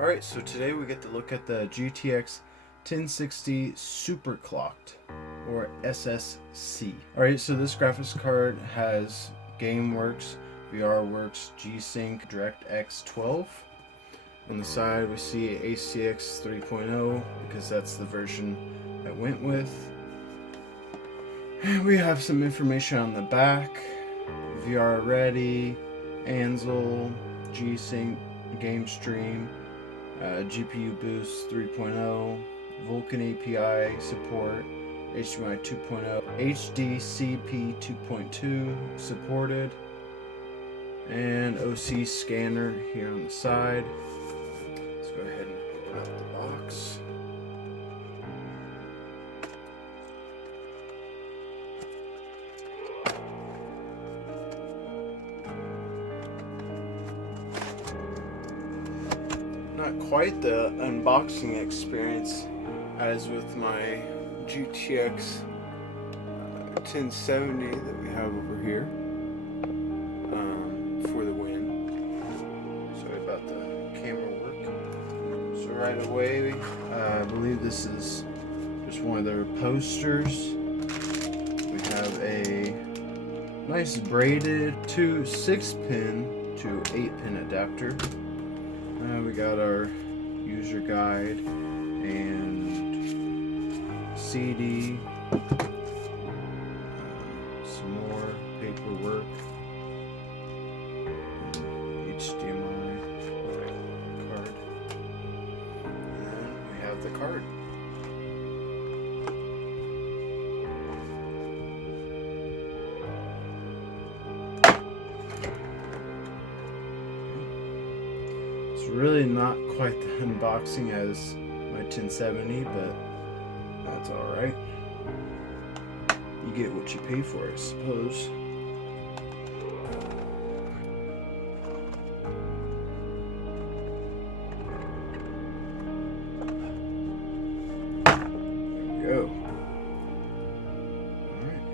Alright, so today we get to look at the GTX 1060 Superclocked, or SSC. Alright, so this graphics card has GameWorks, VRWorks, G-Sync, DirectX 12. On the side we see ACX 3.0 because that's the version I went with. And we have some information on the back: VR ready, Ansel, G-Sync, Game Stream, GPU Boost 3.0, Vulkan API support, HDMI 2.0, HDCP 2.2 supported, and OC scanner here on the side. Let's go ahead and open up the box. Not quite the unboxing experience as with my GTX 1070 that we have over here for the win. Sorry about the camera work. So right away, I believe this is just one of their posters. We have a nice braided 6-pin to 8-pin adapter. We got our user guide and CD, some more paperwork, HDMI card, and then we have the card. It's really not quite the unboxing as my 1070, but that's alright. You get what you pay for, I suppose. There we go. Alright.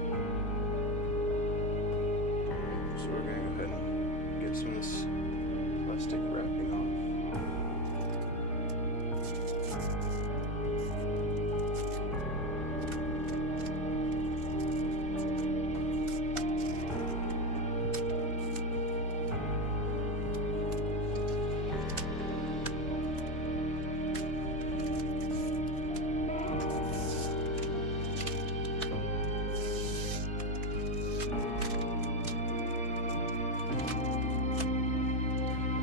So we're going to go ahead and get some of this plastic wrapping off.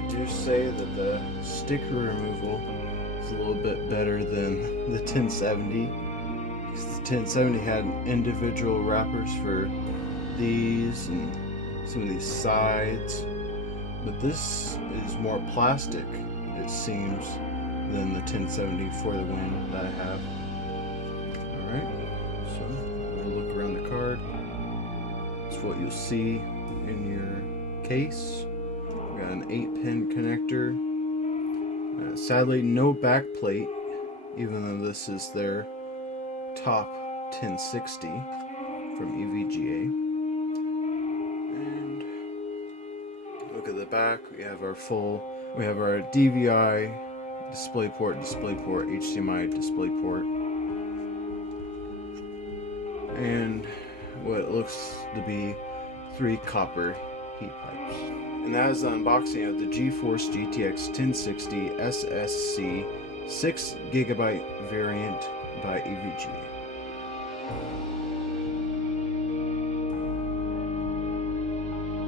Do say that the sticker removal is a little bit better than the 1070, because the 1070 had individual wrappers for these and some of these sides, but this is more plastic, it seems, than the 1070 for the win that I have. Alright, so we'll look around the card. That's what you'll see in your case. Got an 8-pin connector. Sadly, no back plate, even though this is their top 1060 from EVGA. And look at the back. We have our DVI DisplayPort, HDMI DisplayPort, and what looks to be 3 copper heat pipes. And that is the unboxing of the GeForce GTX 1060 SSC 6GB variant by EVGA.